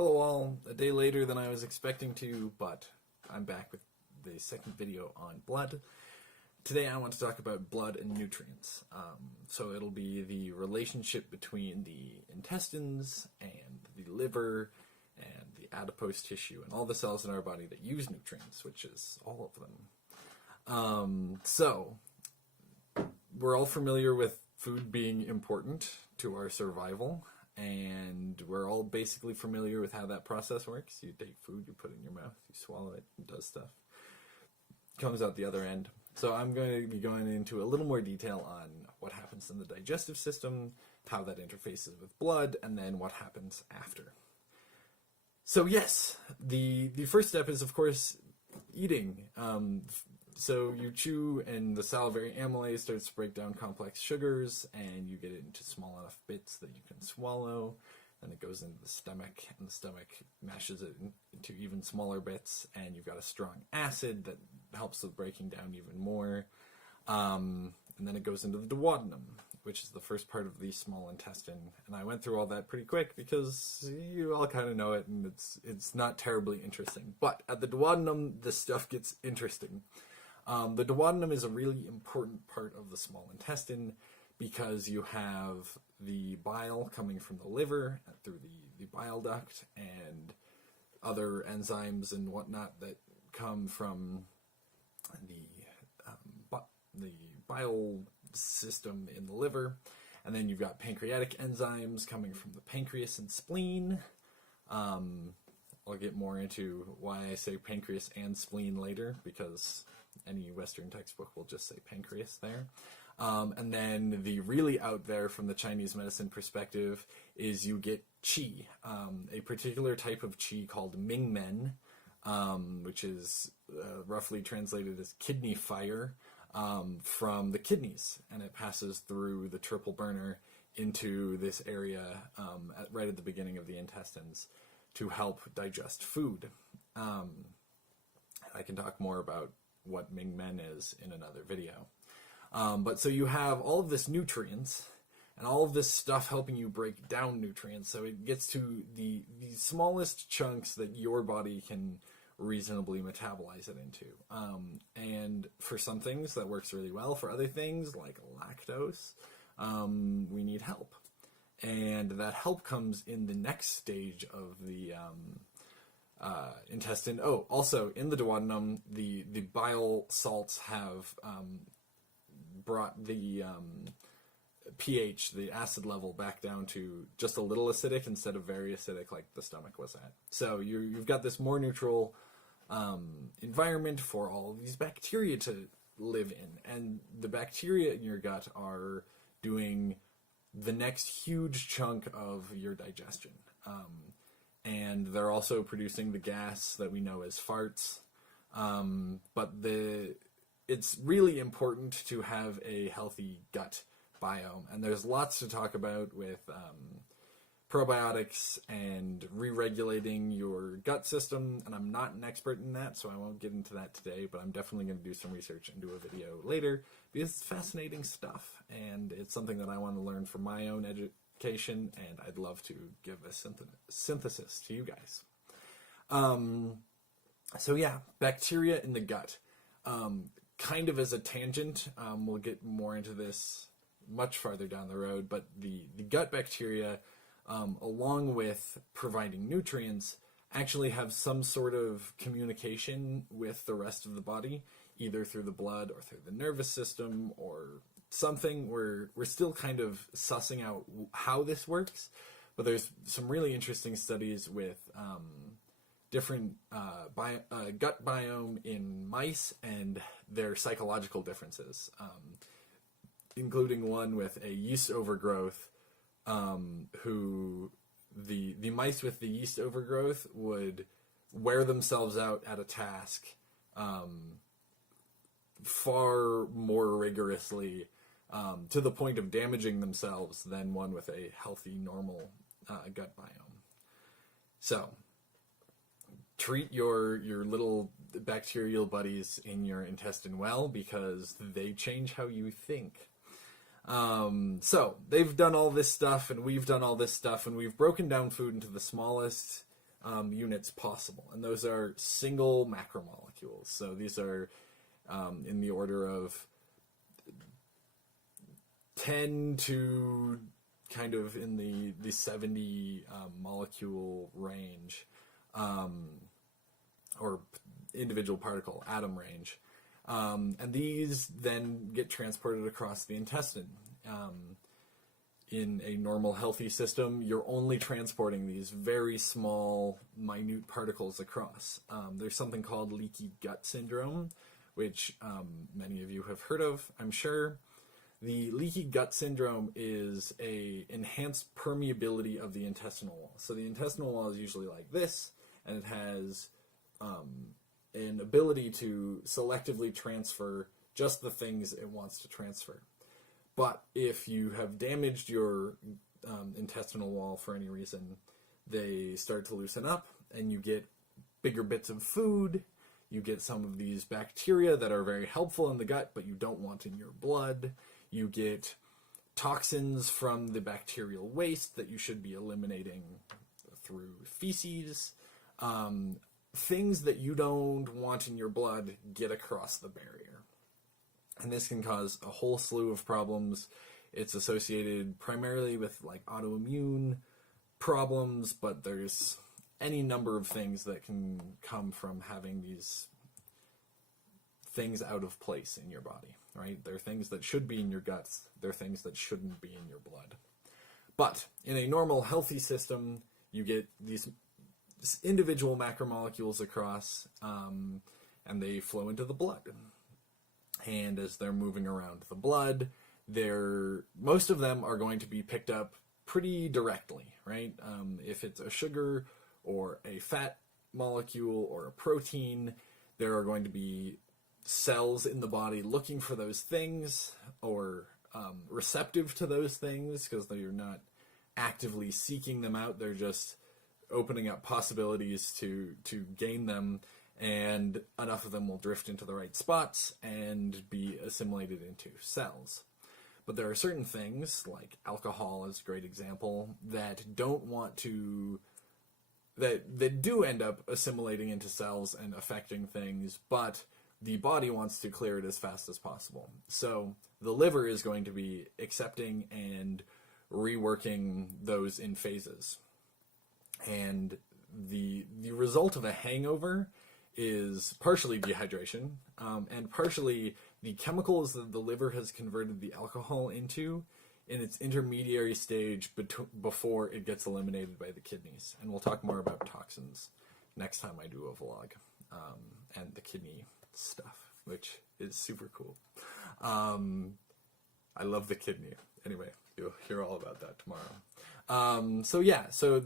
Hello all, a day later than I was expecting to, but I'm back with the second video on blood. Today I want to talk about blood and nutrients. So it'll be the relationship between the intestines and the liver and the adipose tissue and all the cells in our body that use nutrients, which is all of them. So we're all familiar with food being important to our survival. And we're all basically familiar with how that process works. You take food, you put it in your mouth, you swallow it, it does stuff. Comes out the other end. So I'm going to be going into a little more detail on what happens in the digestive system, how that interfaces with blood, and then what happens after. So yes, the first step is, of course, eating. So you chew and the salivary amylase starts to break down complex sugars and you get it into small enough bits that you can swallow. Then it goes into the stomach and the stomach mashes it into even smaller bits and you've got a strong acid that helps with breaking down even more. And then it goes into the duodenum, which is the first part of the small intestine. And I went through all that pretty quick because you all kind of know it and it's not terribly interesting. But at the duodenum, the stuff gets interesting. The duodenum is a really important part of the small intestine because you have the bile coming from the liver through the bile duct and other enzymes and whatnot that come from the bile system in the liver. And then you've got pancreatic enzymes coming from the pancreas and spleen. I'll get more into why I say pancreas and spleen later because any Western textbook will just say pancreas there. And then the really out there from the Chinese medicine perspective is you get qi, a particular type of qi called Mingmen, which is roughly translated as kidney fire, from the kidneys. And it passes through the triple burner into this area right at the beginning of the intestines to help digest food. I can talk more about what Mingmen is in another video. But so you have all of this nutrients and all of this stuff helping you break down nutrients. So it gets to the smallest chunks that your body can reasonably metabolize it into. And for some things that works really well. For other things like lactose, we need help. And that help comes in the next stage of the intestine. Oh, also in the duodenum, the bile salts have brought the pH, the acid level, back down to just a little acidic instead of very acidic like the stomach was at. So you've got this more neutral environment for all of these bacteria to live in. And the bacteria in your gut are doing the next huge chunk of your digestion. And they're also producing the gas that we know as farts. But it's really important to have a healthy gut biome. And there's lots to talk about with probiotics and re-regulating your gut system. And I'm not an expert in that, so I won't get into that today. But I'm definitely going to do some research and do a video later because it's fascinating stuff. And it's something that I want to learn for my own education, and I'd love to give a synthesis to you guys. So yeah, bacteria in the gut. Kind of as a tangent, we'll get more into this much farther down the road, but the gut bacteria, along with providing nutrients, actually have some sort of communication with the rest of the body, either through the blood or through the nervous system or something. We're still kind of sussing out how this works, but there's some really interesting studies with different gut biome in mice and their psychological differences, including one with a yeast overgrowth, who the mice with the yeast overgrowth would wear themselves out at a task far more rigorously, to the point of damaging themselves than one with a healthy, normal gut biome. So treat your little bacterial buddies in your intestine well because they change how you think. So they've done all this stuff and we've done all this stuff and we've broken down food into the smallest units possible, and those are single macromolecules. So these are in the order of 10 to kind of in the 70 molecule range, or individual particle atom range. And these then get transported across the intestine. In a normal healthy system, you're only transporting these very small, minute particles across. There's something called leaky gut syndrome, which many of you have heard of, I'm sure. The leaky gut syndrome is a enhanced permeability of the intestinal wall. So the intestinal wall is usually like this, and it has an ability to selectively transfer just the things it wants to transfer. But if you have damaged your intestinal wall for any reason, they start to loosen up, and you get bigger bits of food. You get some of these bacteria that are very helpful in the gut, but you don't want in your blood. You get toxins from the bacterial waste that you should be eliminating through feces. Things that you don't want in your blood get across the barrier. And this can cause a whole slew of problems. It's associated primarily with like autoimmune problems, but there's any number of things that can come from having these things out of place in your body, right? There are things that should be in your guts. There are things that shouldn't be in your blood. But in a normal, healthy system, you get these individual macromolecules across, and they flow into the blood. And as they're moving around the blood, most of them are going to be picked up pretty directly, right? If it's a sugar or a fat molecule or a protein, there are going to be cells in the body looking for those things, or receptive to those things, because they're not actively seeking them out. They're just opening up possibilities to gain them, and enough of them will drift into the right spots and be assimilated into cells. But there are certain things, like alcohol is a great example, that do end up assimilating into cells and affecting things, but the body wants to clear it as fast as possible. So the liver is going to be accepting and reworking those in phases. And the result of a hangover is partially dehydration, and partially the chemicals that the liver has converted the alcohol into in its intermediary stage before it gets eliminated by the kidneys. And we'll talk more about toxins next time I do a vlog, and the kidney stuff, which is super cool. I love the kidney. Anyway, you'll hear all about that tomorrow. So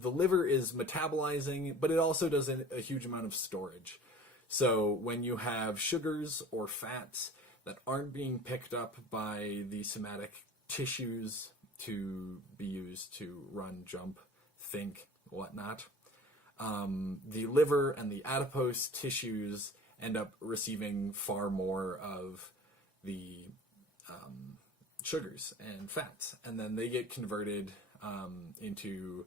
the liver is metabolizing, but it also does a huge amount of storage. So when you have sugars or fats that aren't being picked up by the somatic tissues to be used to run, jump, think, whatnot, the liver and the adipose tissues end up receiving far more of the sugars and fats, and then they get converted into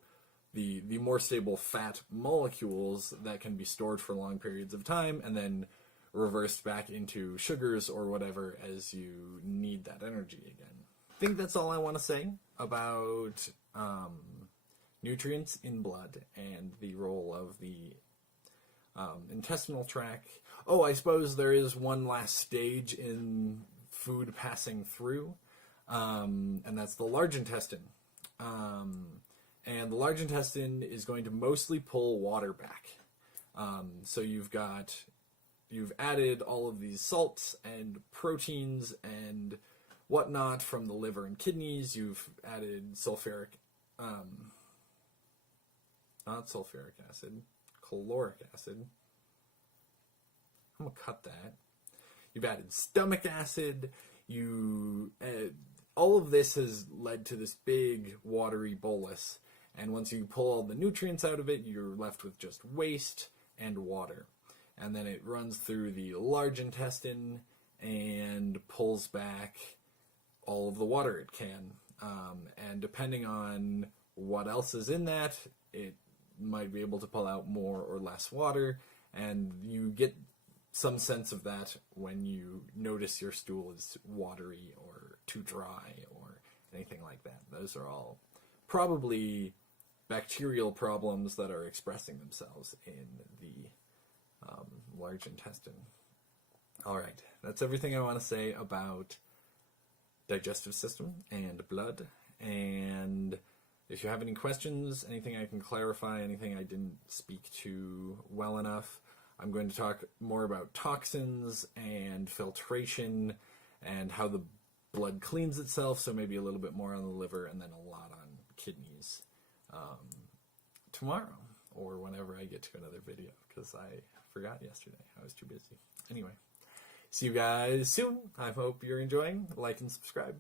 the more stable fat molecules that can be stored for long periods of time and then reversed back into sugars or whatever as you need that energy again. I think that's all I want to say about nutrients in blood and the role of the intestinal tract. Oh, I suppose there is one last stage in food passing through, and that's the large intestine. And the large intestine is going to mostly pull water back. So you've added all of these salts and proteins and whatnot from the liver and kidneys. You've added not sulfuric acid, caloric acid. I'm gonna cut that. You've added stomach acid. All of this has led to this big watery bolus. And once you pull all the nutrients out of it, you're left with just waste and water. And then it runs through the large intestine and pulls back all of the water it can. And depending on what else is in that, it might be able to pull out more or less water, and you get some sense of that when you notice your stool is watery or too dry or anything like that. Those are all probably bacterial problems that are expressing themselves in the large intestine. All right, that's everything I want to say about digestive system and blood. And if you have any questions, anything I can clarify, anything I didn't speak to well enough, I'm going to talk more about toxins and filtration and how the blood cleans itself, so maybe a little bit more on the liver and then a lot on kidneys tomorrow or whenever I get to another video, because I forgot yesterday. I was too busy. Anyway, see you guys soon. I hope you're enjoying. Like and subscribe.